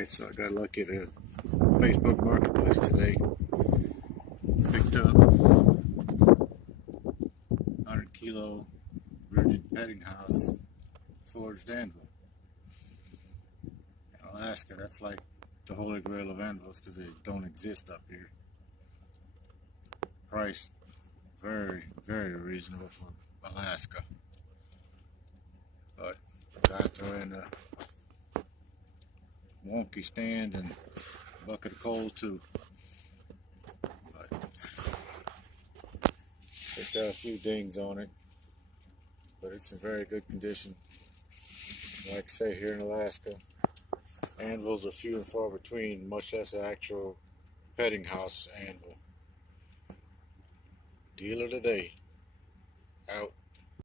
Alright, so I got lucky at a Facebook marketplace today. Picked up 100-kilo virgin Peddinghaus forged anvil. In Alaska, that's like the holy grail of anvils because they don't exist up here. Price very, very reasonable for Alaska. But gotta throw in a wonky stand and a bucket of coal too. But it's got a few dings on it, but it's in very good condition. Like I say, here in Alaska, anvils are few and far between, much less an actual Peddinghaus anvil. Dealer today. Out.